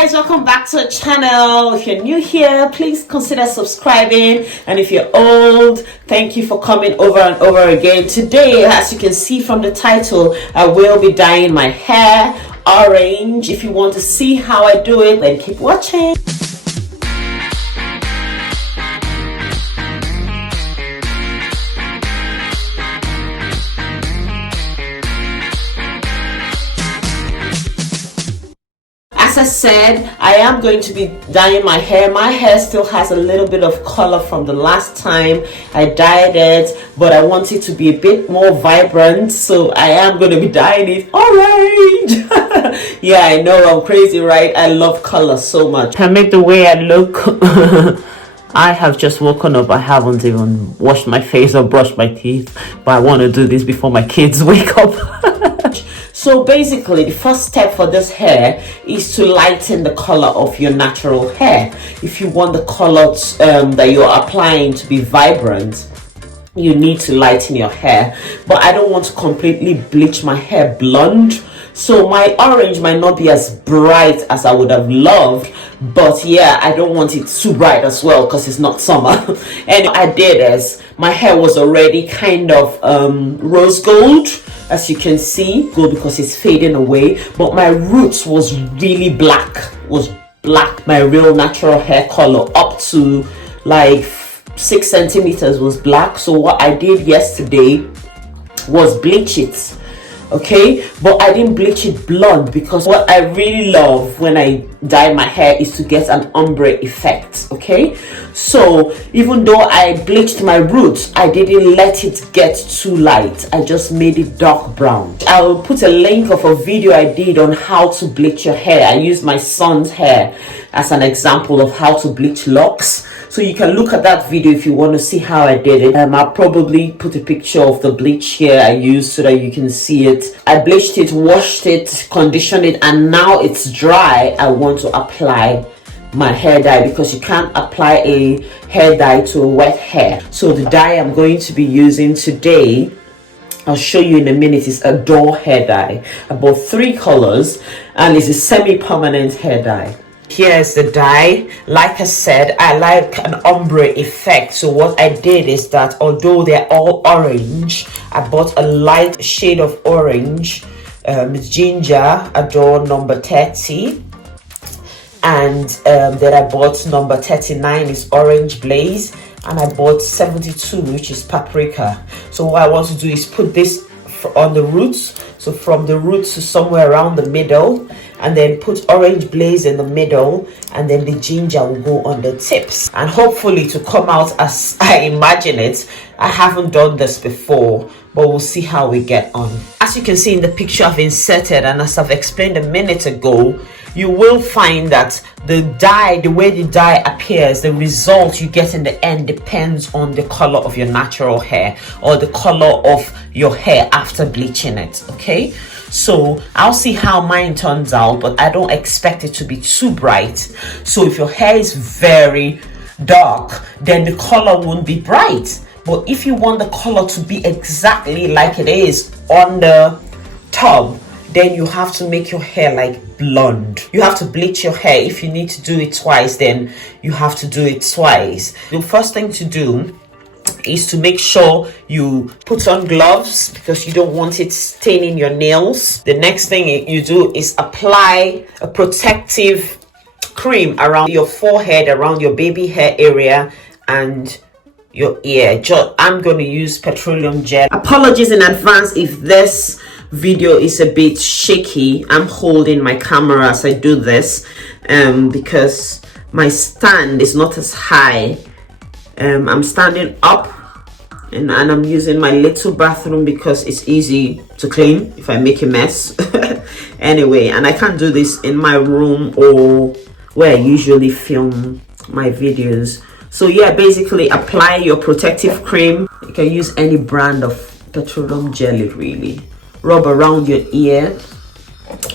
guys, welcome back to the channel. If you're new here, please consider subscribing, and if you're old, thank you for coming over and over again. Today, as you can see from the title, I will be dyeing my hair orange. If you want to see how I do it, then keep watching. As I said, I am going to be dyeing my hair. My hair still has a little bit of color from the last time I dyed it, but I want it to be a bit more vibrant, so I am going to be dyeing it orange. Yeah, I know, I'm crazy, right? I love color so much. I make the way I look. I have just woken up. I haven't even washed my face or brushed my teeth, but I want to do this before my kids wake up. So basically, the first step for this hair is to lighten the color of your natural hair. If you want the color that you're applying to be vibrant, you need to lighten your hair. But I don't want to completely bleach my hair blonde, so my orange might not be as bright as I would have loved. But yeah, I don't want it too bright as well because it's not summer. And I did is, my hair was already kind of rose gold, as you can see, gold because it's fading away, but my roots was really black, my real natural hair color up to like 6 centimeters was black. So what I did yesterday was bleach it, okay? But I didn't bleach it blonde because what I really love when I dye my hair is to get an ombre effect, okay? So even though I bleached my roots, I didn't let it get too light. I just made it dark brown. I will put a link of a video I did on how to bleach your hair. I used my son's hair as an example of how to bleach locks. So you can look at that video if you want to see how I did it. I'll probably put a picture of the bleach here I used so that you can see it. I bleached it, washed it, conditioned it, and now it's dry. I want to apply my hair dye because you can't apply a hair dye to a wet hair. So the dye I'm going to be using today, I'll show you in a minute, is a doll hair dye. I bought 3 colors and it's a semi-permanent hair dye. Here's the dye. Like I said, I like an ombre effect, so what I did is that although they're all orange, I bought a light shade of orange, ginger, Adore number 30, and then I bought number 39 is orange blaze, and I bought 72, which is paprika. So what I want to do is put this on the roots, so from the roots to somewhere around the middle, and then put orange blaze in the middle, and then the ginger will go on the tips, and hopefully to come out as I imagine it. I haven't done this before, but we'll see how we get on. As you can see in the picture I've inserted, and as I've explained a minute ago, you will find that the dye, the way the dye appears, the result you get in the end depends on the color of your natural hair or the color of your hair after bleaching it, okay? So I'll see how mine turns out, but I don't expect it to be too bright. So if your hair is very dark, then the color won't be bright. But if you want the color to be exactly like it is on the tub, then you have to make your hair like blonde. You have to bleach your hair. If you need to do it twice, then you have to do it twice. The first thing to do is to make sure you put on gloves because you don't want it staining your nails. The next thing you do is apply a protective cream around your forehead, around your baby hair area, and your ear. I'm going to use petroleum gel. Apologies in advance if this video is a bit shaky. I'm holding my camera as I do this because my stand is not as high. I'm standing up and I'm using my little bathroom because it's easy to clean if I make a mess. Anyway, and I can't do this in my room or where I usually film my videos. So yeah, basically apply your protective cream. You can use any brand of petroleum jelly really. Rub around your ear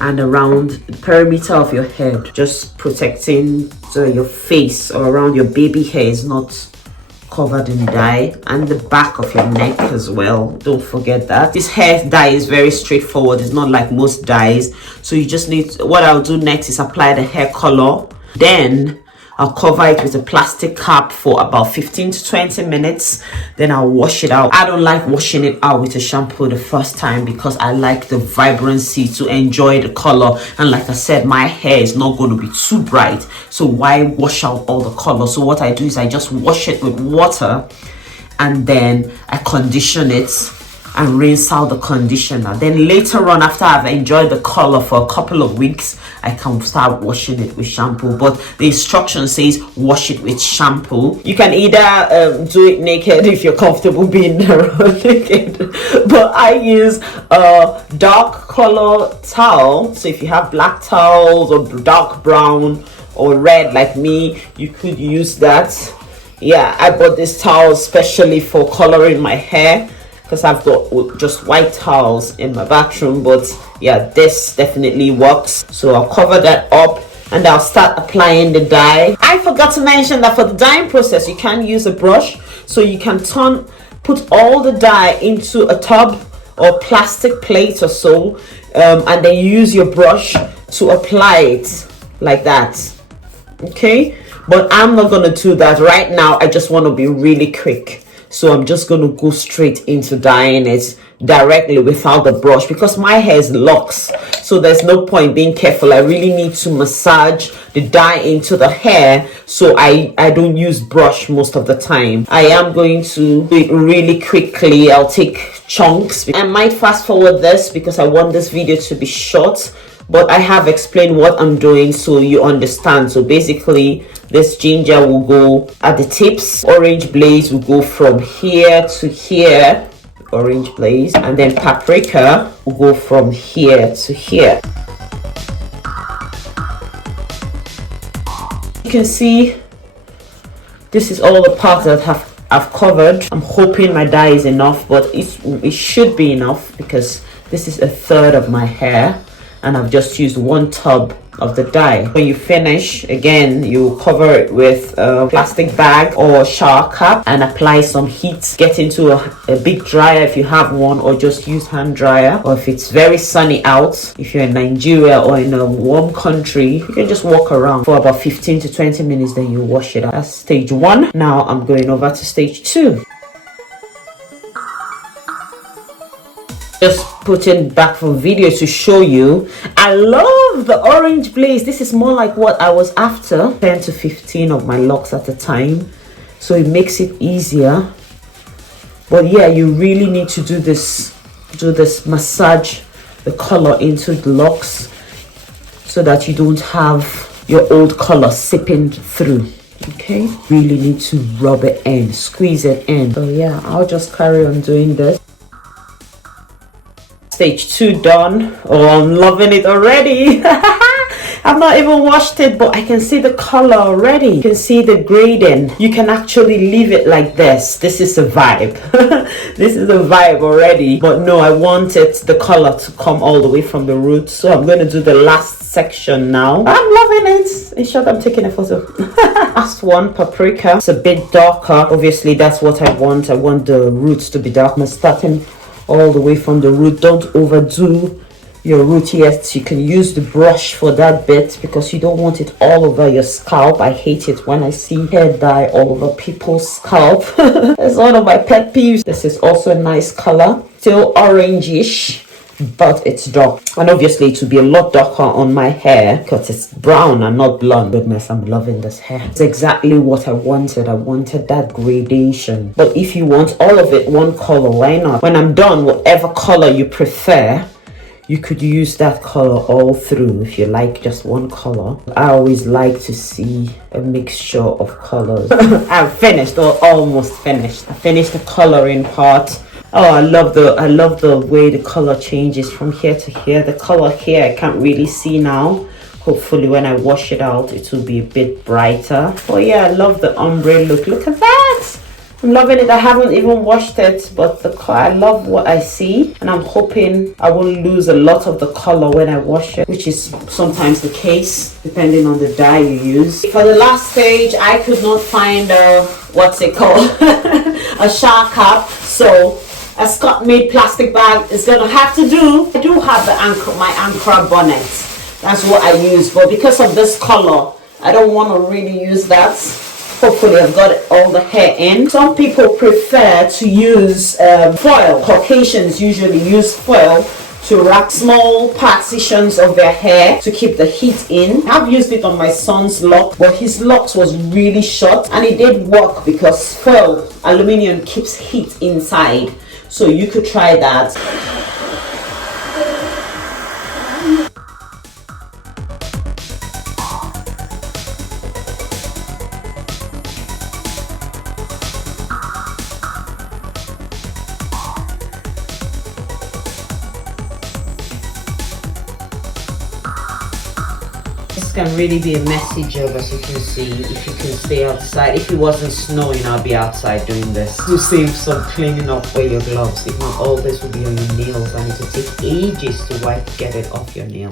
and around the perimeter of your head, just protecting so your face or around your baby hair is not covered in dye, and the back of your neck as well. Don't forget that. This hair dye is very straightforward. It's not like most dyes. So you just need, what I'll do next is apply the hair color. Then I'll cover it with a plastic cap for about 15 to 20 minutes. Then I'll wash it out. I don't like washing it out with a shampoo the first time because I like the vibrancy to enjoy the color. And like I said, my hair is not going to be too bright. So why wash out all the color? So what I do is I just wash it with water and then I condition it and rinse out the conditioner. Then later on, after I've enjoyed the color for a couple of weeks, I can start washing it with shampoo. But the instruction says wash it with shampoo. You can either do it naked if you're comfortable being naked, but I use a dark color towel. So if you have black towels or dark brown or red like me, you could use that. Yeah, I bought this towel especially for coloring my hair because I've got just white towels in my bathroom. But yeah, this definitely works. So I'll cover that up and I'll start applying the dye. I forgot to mention that for the dyeing process, you can use a brush. So you can put all the dye into a tub or plastic plate or so, and then use your brush to apply it like that. Okay, but I'm not gonna do that right now. I just want to be really quick. So I'm just going to go straight into dyeing it directly without the brush because my hair is locks. So there's no point being careful. I really need to massage the dye into the hair. So I don't use brush most of the time. I am going to do it really quickly. I'll take chunks. I might fast forward this because I want this video to be short. But I have explained what I'm doing so you understand. So basically, this ginger will go at the tips. Orange blaze will go from here to here. Orange blaze. And then paprika will go from here to here. You can see this is all the parts that I've covered. I'm hoping my dye is enough, but it should be enough because this is a third of my hair. And I've just used 1 tub of the dye. When you finish, again, you cover it with a plastic bag or shower cap and apply some heat. Get into a big dryer if you have one, or just use hand dryer. Or if it's very sunny out, if you're in Nigeria or in a warm country, you can just walk around for about 15 to 20 minutes, then you wash it out. That's stage 1. Now I'm going over to stage 2. Just putting back from video to show you. I love the orange blaze. This is more like what I was after. 10 to 15 of my locks at a time, so it makes it easier. But yeah, you really need to do this massage the color into the locks so that you don't have your old color seeping through. Okay, really need to rub it in, squeeze it in. So yeah, I'll just carry on doing this. Stage 2 done. Oh, I'm loving it already. I've not even washed it, but I can see the color already. You can see the grading. You can actually leave it like this. This is a vibe. This is a vibe already. But no, I wanted the color to come all the way from the root. So I'm going to do the last section now. I'm loving it. In short, I'm taking a photo. Last one, paprika. It's a bit darker. Obviously, that's what I want. I want the roots to be dark. I'm starting all the way from the root. Don't overdo your root yet. You can use the brush for that bit because you don't want it all over your scalp. I hate it when I see hair dye all over people's scalp. It's one of my pet peeves. This is also a nice color, still orangish, but it's dark, and obviously it will be a lot darker on my hair because it's brown and not blonde. Goodness, I'm loving this hair. It's exactly what I wanted. I wanted that gradation. But if you want all of it one color, why not? When I'm done, whatever color you prefer, you could use that color all through. If you like just one color, I always like to see a mixture of colors. I'm finished, or almost finished. I finished the coloring part. Oh, I love the way the color changes from here to here. The color here I can't really see now. Hopefully when I wash it out, it will be a bit brighter. Oh yeah, I love the ombre look. Look at that. I'm loving it. I haven't even washed it, but I love what I see, and I'm hoping I won't lose a lot of the color when I wash it, which is sometimes the case depending on the dye you use. For the last stage, I could not find what's it called, a shower cap. So a Scott made plastic bag is gonna have to do. I do have the anchor, my anchor bonnet. That's what I use, but because of this color, I don't want to really use that. Hopefully I've got all the hair in. Some people prefer to use foil. Caucasians usually use foil to wrap small partitions of their hair to keep the heat in. I've used it on my son's lock, but his locks was really short and it did work because foil aluminium keeps heat inside. So you could try that. This can really be a messy job, as you can see. If you can stay outside, if it wasn't snowing, I'll be outside doing this to save some cleaning up for your gloves. If not, all this will be on your nails and it will take ages to get it off your nails.